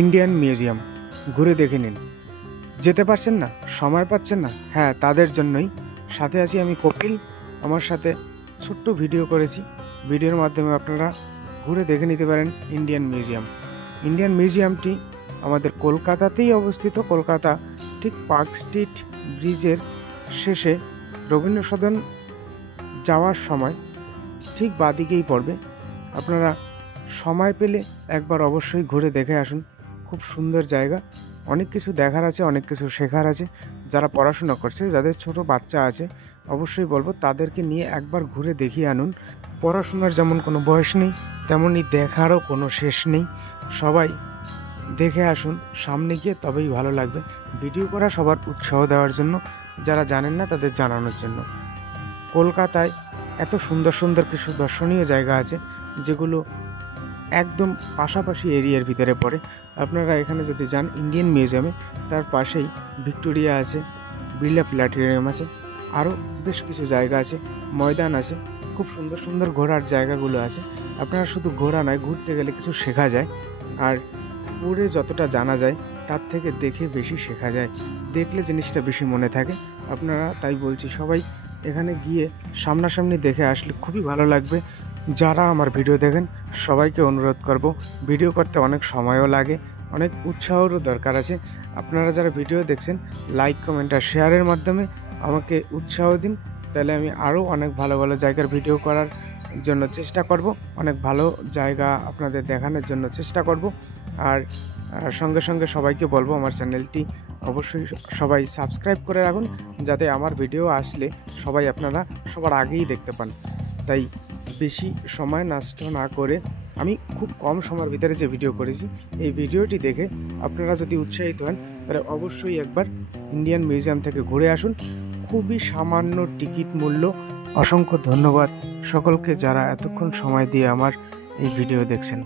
Indian museum ঘুরে দেখে নিন। যেতে পারছেন না, সময় পাচ্ছেন না, হ্যাঁ তাদের জন্যই। সাথে আছি আমি কপিল। আমার সাথে ছোট্ট ভিডিও করেছি, ভিডিওর মাধ্যমে আপনারা ঘুরে দেখে নিতে পারেন ইন্ডিয়ান মিউজিয়াম। ইন্ডিয়ান মিউজিয়ামটি আমাদের কলকাতাতেই অবস্থিত। কলকাতা ঠিক পার্ক স্ট্রিট ব্রিজের শেষে রবীন্দ্র সদন যাওয়ার সময় ঠিক বাদিকেই পড়বে। আপনারা সময় পেলে একবার অবশ্যই ঘুরে দেখে আসুন। খুব সুন্দর জায়গা, অনেক কিছু দেখার আছে, অনেক কিছু শেখার আছে। যারা পড়াশোনা করছে, যাদের ছোট বাচ্চা আছে, অবশ্যই বলবো তাদেরকে নিয়ে একবার ঘুরে দেখিয়ে আনুন। পড়াশোনার যেমন কোনো বয়স নেই, তেমনই দেখারও কোনো শেষ নেই। সবাই দেখে আসুন, সামনে গিয়ে তবেই ভালো লাগবে। ভিডিও করা সবার উৎসাহ দেওয়ার জন্য, যারা জানেন না তাদের জানানোর জন্য। কলকাতায় এত সুন্দর সুন্দর কিছু দর্শনীয় জায়গা আছে যেগুলো একদম পাশাপাশি এরিয়ার ভিতরে পড়ে। আপনারা এখানে যদি যান ইন্ডিয়ান মিউজিয়ামে, তার পাশেই ভিক্টোরিয়া আছে, বিড়লা প্ল্যানেটেরিয়াম আছে, আরও বেশ কিছু জায়গা আছে, ময়দান আছে, খুব সুন্দর সুন্দর ঘোরার জায়গাগুলো আছে। আপনারা শুধু ঘোরা নয়, ঘুরতে গেলে কিছু শেখা যায়। আর পড়ে যতটা জানা যায় তার থেকে দেখে বেশি শেখা যায়, দেখলে জিনিসটা বেশি মনে থাকে। আপনারা তাই বলছি, সবাই এখানে গিয়ে সামনাসামনি দেখে আসলে খুবই ভালো লাগবে। যারা আমার ভিডিও দেখেন সবাইকে অনুরোধ করব, ভিডিও করতে অনেক সময়ও লাগে, অনেক উৎসাহেরও দরকার আছে। আপনারা যারা ভিডিও দেখছেন, লাইক, কমেন্ট আর শেয়ারের মাধ্যমে আমাকে উৎসাহ দিন, তাহলে আমি আরও অনেক ভালো ভালো জায়গার ভিডিও করার জন্য চেষ্টা করব, অনেক ভালো জায়গা আপনাদের দেখানোর জন্য চেষ্টা করব। আর সঙ্গে সঙ্গে সবাইকে বলবো আমার চ্যানেলটি অবশ্যই সবাই সাবস্ক্রাইব করে রাখুন, যাতে আমার ভিডিও আসলে আপনারা সবার আগেই দেখতে পান। তাই বেশি সময় নষ্ট না করে আমি খুব কম সময়ের ভিতরে যে ভিডিও করেছি, এই ভিডিওটি দেখে আপনারা যদি উৎসাহিত হন, তাহলে অবশ্যই একবার ইন্ডিয়ান মিউজিয়াম থেকে ঘুরে আসুন। খুবই সামান্য টিকিট মূল্য। অসংখ্য ধন্যবাদ সকলকে যারা এতক্ষণ সময় দিয়ে আমার এই ভিডিও দেখছেন।